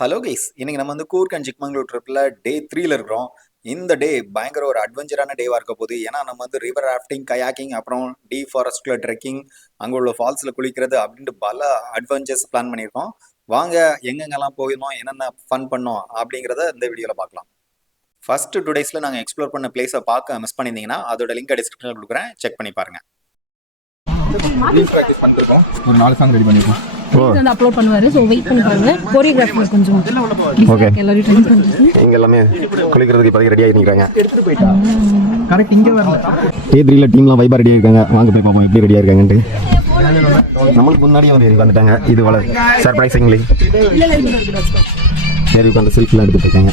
Hello guys, இன்னைக்கு நம்ம வந்து கூர்க் அண்ட் சிக்மங்களூர் ட்ரிப்பில் டே 3ல இருக்கிறோம். இந்த டே பயங்கர ஒரு அட்வென்ச்சரான டேவாக இருக்க போகுது. ஏன்னா நம்ம வந்து ரிவர் ராஃப்டிங், கயாக்கிங், அப்புறம் டீ ஃபாரஸ்ட்டில் ட்ரெக்கிங், அங்கே உள்ள ஃபால்ஸில் குளிக்கிறது அப்படின்ட்டு பல அட்வென்ச்சர்ஸ் பிளான் பண்ணியிருக்கோம். வாங்க எங்கெங்கெல்லாம் போயிருந்தோம், என்னென்ன ஃபன் பண்ணோம் அப்படிங்கிறத இந்த வீடியோவில் பார்க்கலாம். ஃபர்ஸ்ட் 2 டேஸில் நாங்கள் எக்ஸ்ப்ளோர் பண்ண பிளேஸை பார்க்க மிஸ் பண்ணியிருந்தீங்கன்னா அதோட லிங்க் டிஸ்கிரிப்ஷனில் கொடுக்குறேன், செக் பண்ணி பாருங்கள். ப்ராக்டிஸ் பண்ணிருக்கோம். ஒரு 4 சாங் ரெடி பண்ணிருக்கோம். வந்து அப்லோட் பண்ணுவாரு. சோ வெயிட் பண்ணி பாருங்க. கோரியோகிராஃபர் கொஞ்சம் ஓகே. எல்லாரும் ட்ரெயின் பண்ணிட்டு இங்க எல்லாமே குளிக்கிறதுக்கு இப்போதைக்கு ரெடி ஆகிருக்காங்க. கரெக்ட் இங்கே வரணும். A3ல டீம்லாம் வைபா ரெடி ஆயிருக்காங்க. வாங்க போய் பார்ப்போம் எப்படி ரெடியா இருக்காங்கன்ட்டு. நம்மளுக்கு முன்னாடியே வந்து வந்துட்டாங்க. இது வள சர்ப்ரைசிங்லி சரி அந்த செல்ஃபிலாம் எடுத்துட்டு இருக்காங்க.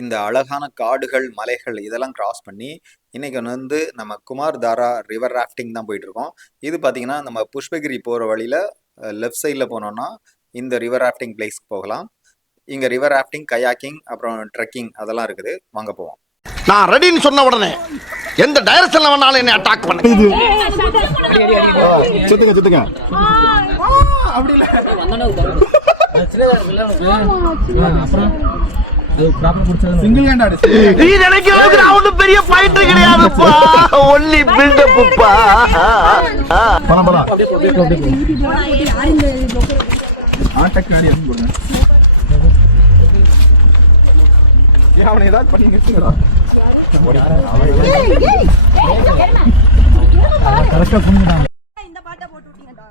இந்த அழகான காடுகள், மலைகள் இதெல்லாம் கிராஸ் பண்ணி இன்னைக்கு வந்து நம்ம குமார் தாரா ரிவர் ராஃப்டிங் தான் போயிட்டு இருக்கோம். இது பார்த்தீங்கன்னா நம்ம புஷ்பகிரி போகிற வழியில லெஃப்ட் சைடில் போனோம்னா இந்த ரிவர் ராஃப்டிங் பிளேஸ்க்கு போகலாம். இங்கே ரிவர் ராஃப்டிங், கயாக்கிங், அப்புறம் ட்ரெக்கிங் அதெல்லாம் இருக்குது. வாங்க போவோம். நான் ரெடின்னு சொன்ன உடனே எந்த டைரக்ஷன்ல வேணாலும் என்ன அட்டாக் பண்ணு. சுத்துங்க சுத்துங்க. அப்படி இல்ல. சிங்கிள் ஹேண்ட் ஆடு. நீ நினைக்கிற அளவுக்கு நான் ஒண்ணும் பெரிய ஃபைட்டர் கிடையாதுப்பா. ஒன்லி பில்ட் அப்ப்பா. போலாம் போலாம். ஆட்டக் நாடி வந்து போடுங்க. அவனை ஏதாவது பண்ணி நிறுத்துங்கடா. கரெக்டா புரிஞ்சுடாங்க. இந்த பாட்டை போட்டு விட்டீங்கடா.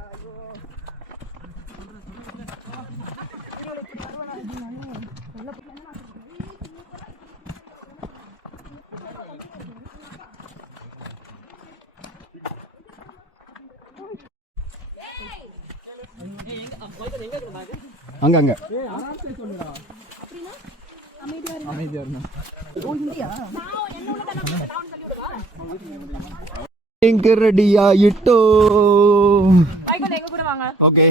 அங்க அங்க அமைதியா இருந்தா இங்க ரெடி ஆயிட்டோ. வைகோன் எங்க கூட வாங்க. ஓகே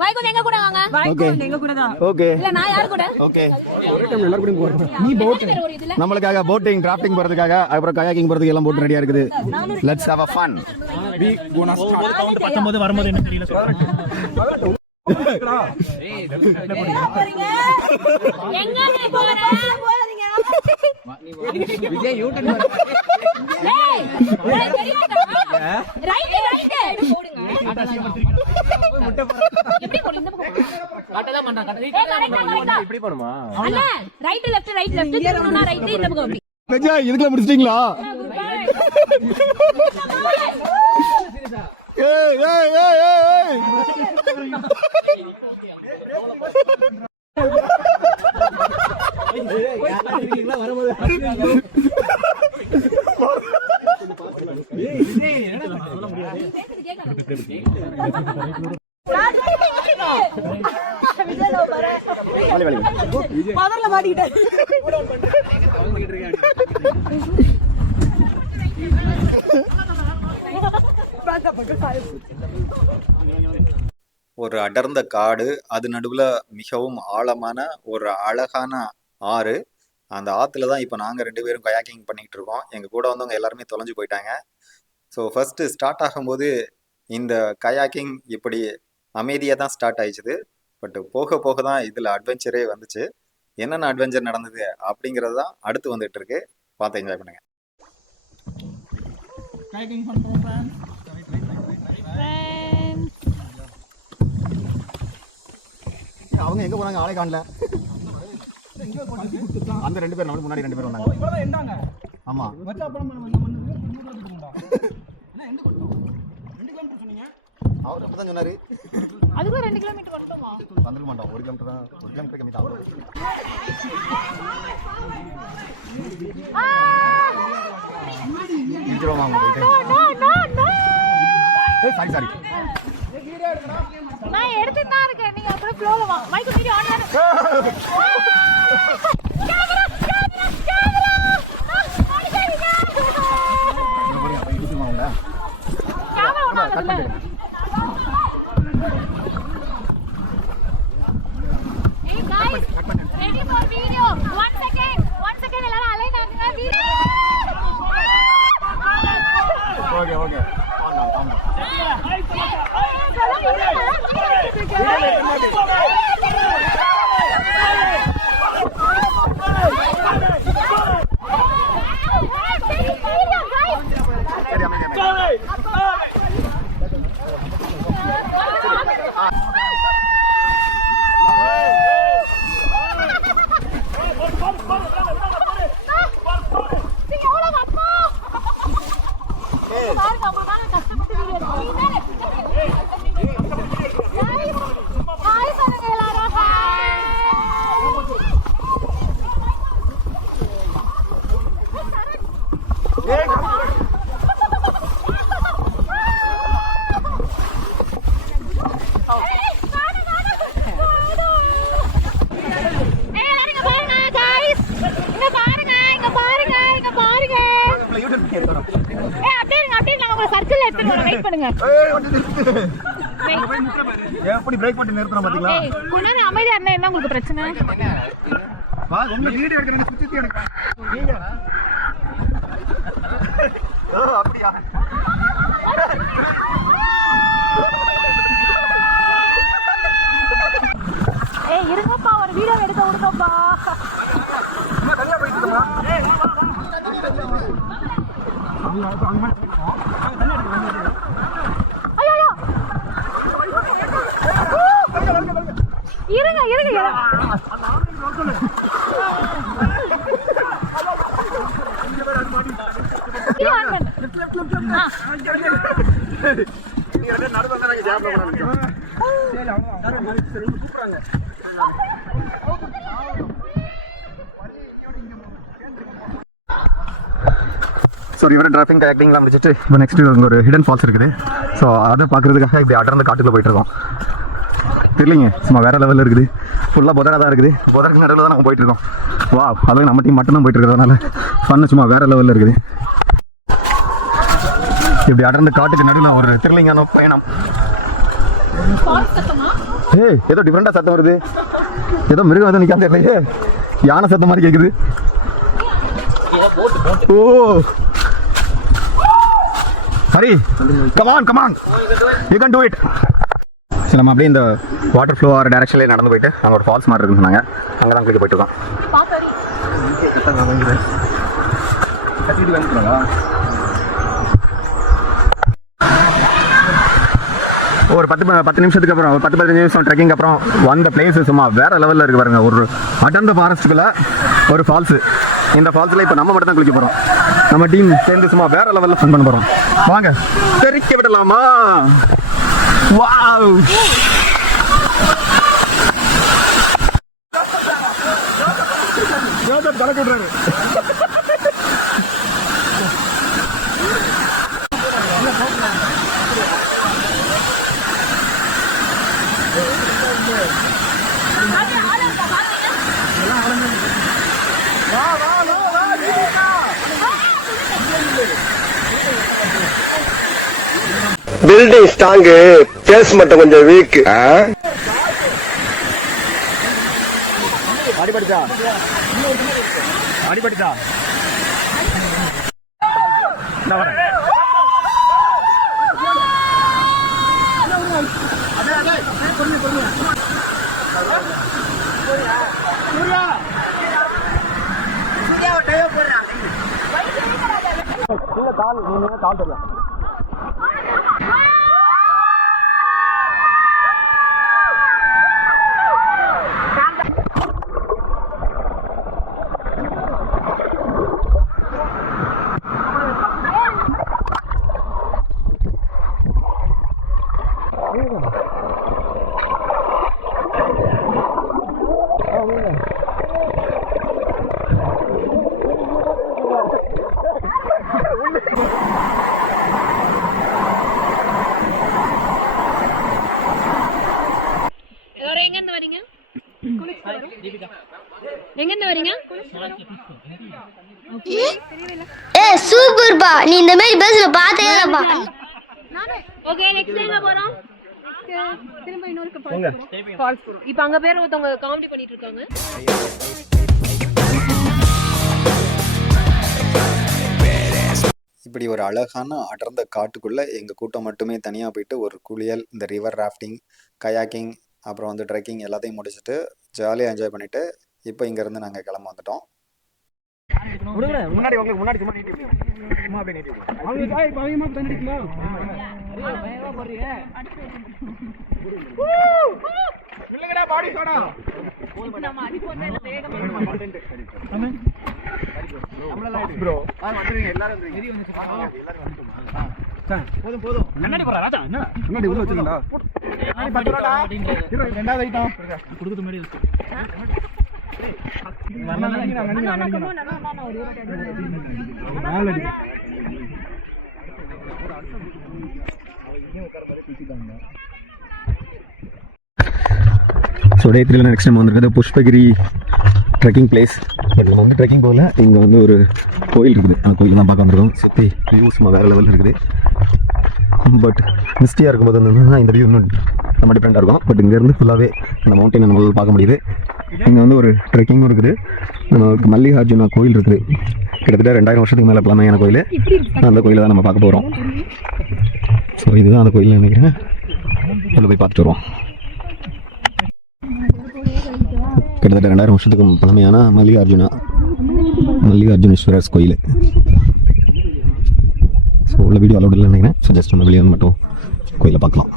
வைகோன் எங்க கூட வாங்க. வைகோன் எங்க கூட தான். ஓகே இல்ல நான் யார் கூட. ஓகே எல்லாரும் கூட போறோம். நீ போட் நம்மளுக்காக போட்டிங், டிராஃப்டிங் போறதுக்காக, அப்புறம் கயாக்கிங் போறதுக்கு எல்லாம் போட் ரெடியா இருக்குது. Let's have a fun. We gonna start. Count 19 வரும்போது என்ன தெரியல சொல்றாங்க. எங்க நீ போற போறீங்க. விஜய் யூட்டன் ஏய் ரைட் ரைட் போடுங்க. முட்டை போற எப்படி போடு. இந்த பக்கம் காட்டதா பண்றான். காட்ட இப்படி பண்ணுமா. அண்ணா ரைட் லெஃப்ட் ரைட் லெஃப்ட் திரும்புனா ரைட் இந்த பக்கம் அப்படி. விஜய் இதுக்குள்ள முடிச்சிட்டீங்களா? ஏய் ஏய் ஏய் ஏய் பவர்ல மாட்டிக்கிட்டேன். ஒரு அடர்ந்த காடு, அது நடுவில் மிகவும் ஆழமான ஒரு அழகான ஆறு. அந்த ஆற்றுல தான் இப்போ நாங்கள் 2 பேரும் கயாக்கிங் பண்ணிகிட்டு இருக்கோம். எங்கள் கூட வந்தவங்க எல்லாருமே தொலைஞ்சு போயிட்டாங்க. ஸோ ஃபஸ்ட்டு ஸ்டார்ட் ஆகும்போது இந்த கயாக்கிங் இப்படி அமைதியாக தான் ஸ்டார்ட் ஆயிடுச்சுது. பட் போக போக தான் இதில் அட்வென்ச்சரே வந்துச்சு. என்னென்ன அட்வென்ச்சர் நடந்தது அப்படிங்கிறது தான் அடுத்து வந்துட்டு இருக்கு. பார்த்து என்ஜாய் பண்ணுங்க. கைக்கிங் பண்றோம் फ्रेंड्स. அவங்க எங்க போனாங்க? ஆளே காணல. அந்த 2 பேர் நமக்கு முன்னாடி 2 பேர் வந்தாங்க. இவரதான் எண்டாங்க. ஆமா மச்சா அப்புறம் நம்ம என்ன எங்க போறோம்? 2 கிலோமீட்டர் சொன்னீங்க. அவர் அப்பதான் சொன்னாரு. அதுக்கு 2 கிலோமீட்டர் வரட்டுமா? வந்துட மாட்டோம். 1 கிலோமீட்டர் தான். 1 கிலோமீட்டர் கம்மி தான். நிறுத்துறோமா போயிட்டு? ஏய் சாரி சாரி. நான் எடுத்து தான் இருக்கேன். நீங்க அப்படியே ஃப்ளோல வா. மைக் வீடியோ ஆன் பண்ணு. Camera camera camera. ஓடிடுங்க. போறியா? போய் நிறுத்துமா உள்ள? கேமரா ஆன் பண்ணு. Hey guys, ready for video. 1 second. 1 second எல்லாரும் அலைன் ஆகுங்க. வீடியோ எப்படி பிரேக் பண்ணி நிறுத்துறோம் பாத்தீங்களா? அமைதியா இருந்தா என்ன உங்களுக்கு பிரச்சனை? வா உங்க வீடியோ எடுக்கறேன்னு சுத்தி எடுக்க. நீங்க அப்படியா? இருங்கப்பா, ஒரு வீடியோ எடுக்க விடுங்கப்பா. அம்மா தனியா போயிட்டு இருக்கமா? இருங்க இருங்க ஸோ ரிவர் டிராஃபிங் கயாக்கிங்லாம் முடிச்சுட்டு இப்போ நெக்ஸ்ட் இங்கே ஒரு ஹிடன் ஃபால்ஸ் இருக்குது. ஸோ அதை பார்க்குறதுக்காக இப்படி அடர்ந்து காட்டுக்குள்ளே போயிட்டு இருக்கோம். தெரியலிங்க, சும்மா வேற லெவலில் இருக்குது. ஃபுல்லாக புதராக தான் இருக்குது. புதருக்கு நடுவில் தான் நாங்கள் போயிட்டு இருக்கோம். வா, அதுவும் நம்ம டீம் மட்டும் தான் போயிட்டு இருக்கிறதுனால ஃபன்னு சும்மா வேற லெவலில் இருக்குது. இப்படி அடர்ந்து காட்டுக்கு நடுவில் ஒரு த்ரில்லிங்கான பயணம். ஏதோ டிஃப்ரெண்டாக சத்தம் வருது. ஏதோ மிருகம் எதுவும் நிற்காம தெரியலையே, யானை சத்தம் மாதிரி கேட்குது. ஓ Hari, come on come on, you can do it. சரி, நம்ம அப்படியே இந்த வாட்டர் ஃப்ளோ ஆகிற டேரக்ஷன்லேயே நடந்து போயிட்டு அங்கே ஒரு ஃபால்ஸ் மாதிரி இருக்குன்னு சொன்னாங்க. அங்கே தான் போயிட்டு இருக்கோம். ஒரு 10 நிமிஷத்துக்கு அப்புறம், ஒரு 10-15 நிமிஷம் ட்ரெக்கிங் அப்புறம் வந்த பிளேஸ் சும்மா வேற லெவலில் இருக்கு பாருங்க. ஒரு அடர்ந்த ஃபாரஸ்ட்டுக்குள்ள ஒரு ஃபால்ஸு. இந்த ஃபால்ஸில் இப்போ நம்ம மட்டும் தான் குளிக்க போகிறோம். நம்ம டீம் சேர்ந்து சும்மா வேற லெவலில் ஃபன் பண்ண போகிறோம். வாங்க தெரிக்க விடலாமா? வாவ், கலக்க விடுறாரு. பில்டிங் ஸ்ட்ராங்கு, பேஸ் மட்டும் கொஞ்சம் வீக். அடிபடிச்சா அடிபடிச்சா கால் தெரியும். எங்க வரீங்க? சூப்பர் பா, நீ இந்த மாதிரி பஸ்ல பார்த்தே இல்லப்பா. ஓகே, நெக்ஸ்ட் எங்க போறோம்? திரும்ப இன்னொரு ஃபால்ஸ் போறோம். இப்போ அங்க பேர் ஒருத்தவங்க காமெடி பண்ணிட்டு இருக்காங்க. இப்படி ஒரு அழகான அடர்ந்த காட்டுக்குள்ள எங்க கூட்டம் மட்டுமே தனியா போயிட்டு ஒரு குளியல், இந்த ரிவர் ராஃப்டிங், கயாக்கிங், அப்புறம் வந்து ட்ரெக்கிங் எல்லாத்தையும் முடிச்சுட்டு ஜாலியாக என்ஜாய் பண்ணிட்டு இப்போ இங்கேருந்து நாங்கள் கிளம்ப வந்துட்டோம். முன்னாடி உங்களுக்கு முன்னாடி சும்மா நீட்டி சும்மா அப்படியே நீட்டி அவங்க காய் பவியமா தண்டிக்கல பயமா போறீங்க இல்லங்கடா பாடி சோடா நம்ம அடி போறேன் வேகமா கண்டென்ட் அண்ணே நம்மளலாம் ப்ரோ வந்துறீங்க எல்லாரும் வந்துறீங்க இது வந்து எல்லாரும் வந்துட்டோமா போதும் போதும் முன்னாடி போறா ராஜா என்ன முன்னாடி உள்ள வச்சிருக்கடா முன்னாடி பத்துடா ரெண்டாவது ஐட்டம் கொடுத்து முன்னாடி வச்சு நான் ஸோ டே 3 நெக்ஸ்ட் டைம் வந்திருக்கிறது புஷ்பகிரி ட்ரெக்கிங் பிளேஸ். பட் நம்ம வந்து ட்ரெக்கிங் போகல, இங்கே வந்து ஒரு கோயில் இருக்குது, அந்த கோயில் தான் பார்க்க வந்திருக்கோம். சுற்றி வியூ சும்மா வேறு லெவலில் இருக்குது. பட் மிஸ்டியாக இருக்கும்போது வந்து இந்த வியூ இன்னும் நம்ம டிஃப்ரெண்ட்டாக இருக்கும். பட் இங்கேருந்து ஃபுல்லாகவே அந்த மவுண்டைன் நம்மளால் பார்க்க முடியுது. இங்கே வந்து ஒரு ட்ரெக்கிங்கும் இருக்குது. நமக்கு மல்லிகார்ஜுனா கோயில் இருக்குது, கிட்டத்தட்ட 2000 வருஷத்துக்கு மேலே பழமையான கோயில். அந்த கோயிலை தான் நம்ம பார்க்க போகிறோம். ஸோ இதுதான் அந்த கோயில்னு நினைக்கிறேன். அதில் போய் பார்த்துட்டு வருவோம். கிட்டத்தட்ட 2000 வருஷத்துக்கு பழமையான மல்லிகார்ஜுனேஸ்வரர் கோயில். ஸோ உள்ள வீடியோ அலோடு இல்லை நினைக்கிறேன். ஸோ ஜஸ்ட் நம்ம வெளியே வந்து மட்டும் கோயிலை பார்க்கலாம்.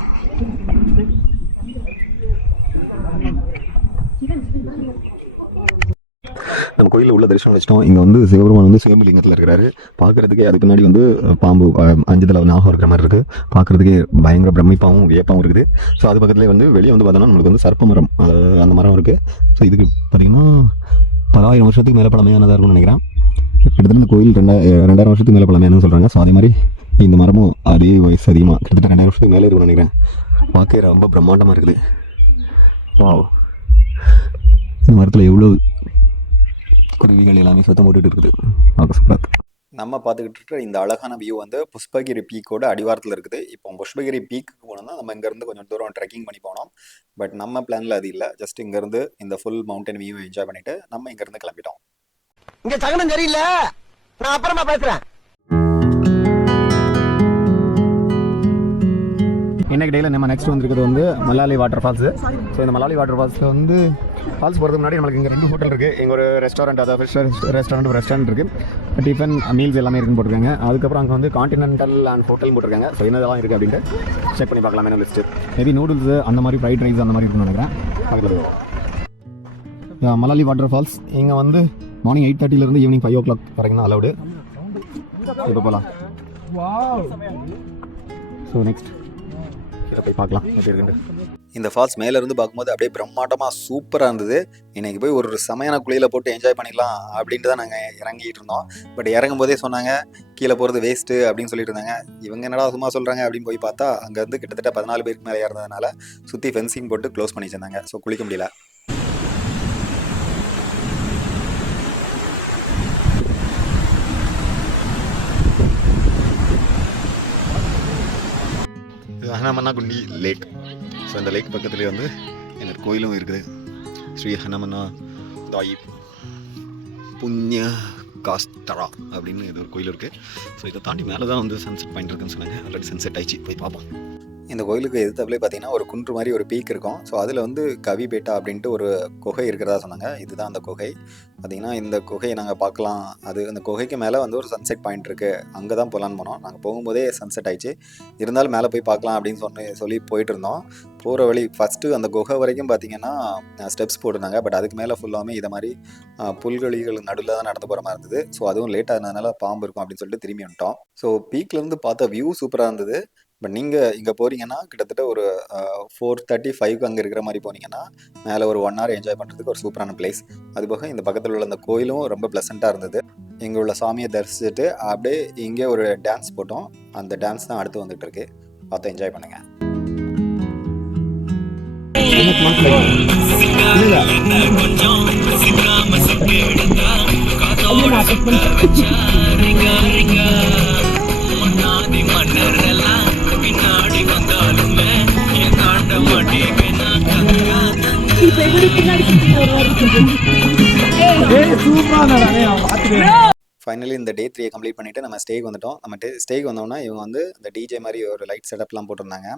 நம்ம கோயிலில் உள்ள தரிசனம் வச்சிட்டோம். இங்கே வந்து சிவபெருமான் வந்து சிவலிங்கத்தில் இருக்கிறாரு. பார்க்குறதுக்கே அதுக்கு முன்னாடி வந்து பாம்பு 5 தலை நாகம் இருக்கிற மாதிரி இருக்குது. பார்க்குறதுக்கே பயங்கர பிரமிப்பாகவும் வியப்பாகவும் இருக்குது. ஸோ அது பக்கத்துலேயே வந்து வெளியே வந்து பார்த்தோன்னா நம்மளுக்கு வந்து சர்ப்ப மரம், அந்த மரம் இருக்குது. ஸோ இதுக்கு பார்த்திங்கன்னா 10,000 வருஷத்துக்கு மேலே பழமையானதாக இருக்கும்னு நினைக்கிறேன். கிட்டத்தட்ட இந்த கோயில் 2000 வருஷத்துக்கு மேலே பழமையானு சொல்கிறாங்க. ஸோ அதே மாதிரி இந்த மரமும் அதே வயசு அதிகமாக கிட்டத்தட்ட 2000 வருஷத்துக்கு மேலே இருக்கும்னு நினைக்கிறேன். பார்க்க ரொம்ப பிரம்மாண்டமாக இருக்குது. வாவ், இந்த மரத்தில் எவ்வளோ குருவிகள் எல்லாமே சுத்தம் போட்டுட்டு இருக்குது. பார்க்க சூப்பராக. நம்ம பார்த்துக்கிட்டு இருக்கிற இந்த அழகான வியூ வந்து புஷ்பகிரி பீக்கோட அடிவாரத்தில் இருக்குது. இப்போ புஷ்பகிரி பீக்குக்கு போனோம்னா நம்ம இங்கேருந்து கொஞ்சம் தூரம் ட்ரெக்கிங் பண்ணி போனோம். பட் நம்ம பிளானில் அது இல்லை. ஜஸ்ட் இங்கேருந்து இந்த ஃபுல் மவுண்டன் வியூ என்ஜாய் பண்ணிவிட்டு நம்ம இங்கேருந்து கிளம்பிட்டோம். இங்க சகனம் சரியில்லை, நான் அப்புறமா பேசுறேன். இன்னைக்கு டேயில் நம்ம நெக்ஸ்ட் வந்துருக்கிறது வந்து மல்லாலி வாட்டர் ஃபால்ஸு. ஸோ இந்த மல்லாலி வாட்டர் ஃபால்ஸில் வந்து ஃபால்ஸ் போகிறதுக்கு முன்னாடி நம்மளுக்கு இங்கே 2 ஹோட்டல் இருக்குது. இங்கே ஒரு ரெஸ்டாரண்ட், அதாவது ரெஸ்டாரண்ட் இருக்குது. டிஃபன் மீல்ஸ் எல்லாமே இருக்குன்னு போட்டிருக்காங்க. அதுக்கப்புறம் அங்கே வந்து கான்டினென்டல் அண்ட் ஹோட்டல் போட்டிருக்காங்க. ஸோ என்னதெல்லாம் இருக்குது அப்படின்ட்டு செக் பண்ணி பார்க்கலாம். என்ன லிஸ்ட்டு மேபி நூடுல்ஸு அந்த மாதிரி ஃப்ரைட் ரைஸ் அந்த மாதிரி இருக்குன்னு நினைக்கிறேன். மல்லாலி வாட்டர் ஃபால்ஸ் இங்கே வந்து மார்னிங் 8:30 ஈவினிங் 5 o'clock வரைக்கும் தான் அலவுடு. இப்போ போகலாம். ஸோ நெக்ஸ்ட் போய் பார்க்கலாம் எப்படி இருக்குன்னு. இந்த ஃபால்ஸ் மேலேருந்து பார்க்கும்போது அப்படியே பிரம்மாண்டமாக சூப்பராக இருந்தது. இன்றைக்கி போய் ஒரு செமையான குளியில் போட்டு என்ஜாய் பண்ணிடலாம் அப்படின்ட்டு தான் நாங்கள் இறங்கிட்டு இருந்தோம். பட் இறங்கும் போதே சொன்னாங்க கீழே போகிறது வேஸ்ட்டு அப்படின்னு சொல்லிட்டு இருந்தாங்க. இவங்க என்னடா சும்மா சொல்கிறாங்க அப்படின்னு போய் பார்த்தா அங்கேருந்து கிட்டத்தட்ட 14 பேருக்கு மேலே இருந்ததுனால சுற்றி ஃபென்சிங் போட்டு க்ளோஸ் பண்ணி வச்சிருந்தாங்க. ஸோ குளிக்க முடியல. ஹனமன்னாகுண்டி லேக். ஸோ இந்த லேக் பக்கத்துலேயே வந்து எனக்கு கோயிலும் இருக்குது. ஸ்ரீ ஹனமன்னா தாயி புண்ணிய காஸ்தரா அப்படின்னு இது ஒரு கோயில் இருக்குது. ஸோ இதை தாண்டி மேலே தான் வந்து சன்செட் பாயிண்ட் இருக்குன்னு சொன்னாங்க. ஆல்ரெடி சன்செட் ஆயிடுச்சு, போய் பார்ப்போம். இந்த கோயிலுக்கு எதிர்த்தாப்புலே பார்த்தீங்கன்னா ஒரு குன்று மாதிரி ஒரு பீக் இருக்கும். ஸோ அதில் வந்து கவிபேட்டா அப்படின்ட்டு ஒரு குகை இருக்கிறதா சொன்னாங்க. இதுதான் அந்த குகை. பார்த்திங்கன்னா இந்த குகையை நாங்கள் பார்க்கலாம். அந்த குகைக்கு மேலே வந்து ஒரு சன்செட் பாயிண்ட் இருக்குது, அங்கே தான் போகலான்னு போனோம். நாங்கள் போகும்போதே சன்செட் ஆயிடுச்சு. இருந்தாலும் மேலே போய் பார்க்கலாம் அப்படின்னு சொல்லி போயிட்டு இருந்தோம். போகிற வழி ஃபஸ்ட்டு அந்த குகை வரைக்கும் பார்த்திங்கன்னா ஸ்டெப்ஸ் போட்டிருந்தாங்க. பட் அதுக்கு மேலே ஃபுல்லாமே இதை மாதிரி புல்கொழிகள் நடுவில் தான் நடந்து போகிற மாதிரி இருந்தது. ஸோ அதுவும் லேட்டாக இருந்ததுனால பாம்பு இருக்கும் அப்படின்னு சொல்லிட்டு திரும்பி வந்துட்டோம். ஸோ பீக்லேருந்து பார்த்த வியூ சூப்பராக இருந்தது. பட் நீங்கள் இங்கே போகிறீங்கன்னா கிட்டத்தட்ட ஒரு 4:35 அங்கே இருக்கிற மாதிரி போனீங்கன்னா மேலே ஒரு 1 hour என்ஜாய் பண்ணுறதுக்கு ஒரு சூப்பரான பிளேஸ். அதுபோக இந்த பக்கத்தில் உள்ள அந்த கோயிலும் ரொம்ப ப்ளசண்ட்டாக இருந்தது. இங்கே உள்ள சாமியை தரிசிச்சுட்டு அப்படியே இங்கே ஒரு டான்ஸ் போட்டோம். அந்த டான்ஸ் தான் அடுத்து வந்துட்டு இருக்கு. பார்த்து என்ஜாய் பண்ணுங்கள். ஃபைனலி இந்த டே 3 கம்ப்ளீட் பண்ணிவிட்டு நம்ம ஸ்டேக்கு வந்துட்டோம். நம்ம ஸ்டேக்கு வந்தோம்னா இவங்க வந்து இந்த டிஜே மாதிரி ஒரு லைட் செட்டப்லாம் போட்டிருந்தாங்க.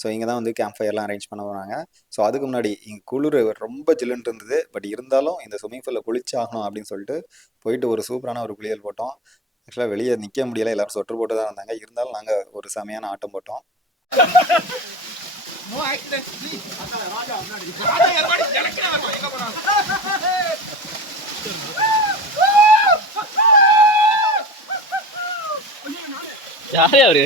ஸோ இங்கே தான் வந்து கேம்ப் ஃபயர்லாம் அரேஞ்ச் பண்ண போகிறாங்க. ஸோ அதுக்கு முன்னாடி இங்கே குளிர் ரொம்ப ஜில்லுன்ட்டு இருந்தது. பட் இருந்தாலும் இந்த ஸ்விம்மிங் பூலில் குளிச்சாகணும் அப்படின்னு சொல்லிட்டு போயிட்டு ஒரு சூப்பரான ஒரு குளியல் போட்டோம். ஆக்சுவலாக வெளியே நிற்க முடியலை, எல்லோரும் சொட்டர் போட்டு தான் இருந்தாங்க. இருந்தாலும் நாங்கள் ஒரு செமையான ஆட்டம் போட்டோம். யாரே அவரு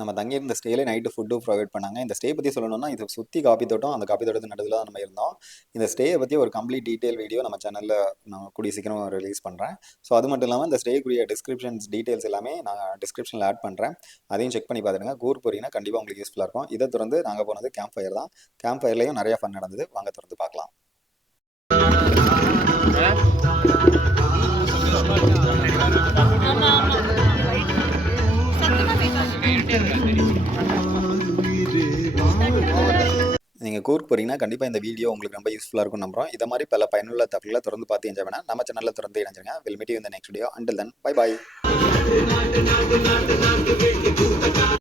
நம்ம தங்கியிருந்த ஸ்டேலே நைட்டு ஃபுட்டும் ப்ரொவைட் பண்ணாங்க. இந்த ஸ்டே பற்றி சொல்லணும்னா இது சுற்றி காப்பி தோட்டம், அந்த காப்பி தோட்டத்து நடுவில் தான் நம்ம இருந்தோம். இந்த ஸ்டேயை பற்றி ஒரு கம்ப்ளீட் டீட்டெயில் வீடியோ நம்ம சேனலில் நான் கூடிய சீக்கிரம் ரிலீஸ் பண்ணுறேன். ஸோ அது மட்டும் இல்லாமல் இந்த ஸ்டேக்குரிய டிஸ்கிரிப்ஷன்ஸ் டீட்டெயில்ஸ் எல்லாமே நான் டிஸ்கிரிப்ஷனில் ஆட் பண்ணுறேன். அதையும் செக் பண்ணி பார்த்துடுங்க. கூர்க் போறீங்கன்னா கண்டிப்பாக உங்களுக்கு யூஸ்ஃபுல்லாக இருக்கும். இதை தொடர்ந்து நாங்கள் போனது கேம்ப் ஃபயர் தான். கேம்ப் ஃபயர்லேயும் நிறையா ஃபன் நடந்தது. வாங்க தொடர்ந்து பார்க்கலாம். நீங்கள் கூர்க் போறீங்கன்னா கண்டிப்பாக இந்த வீடியோ உங்களுக்கு ரொம்ப யூஸ்ஃபுல்லாக இருக்கும் நம்புறோம். இதை மாதிரி பல பயனுள்ள தகவல்களை தொடர்ந்து பார்த்து என்ஜாய் பண்ண நம்ம சேனலில் தொடர்ந்து இணைஞ்சிருங்க. Will meet you in the next video. Until then bye bye.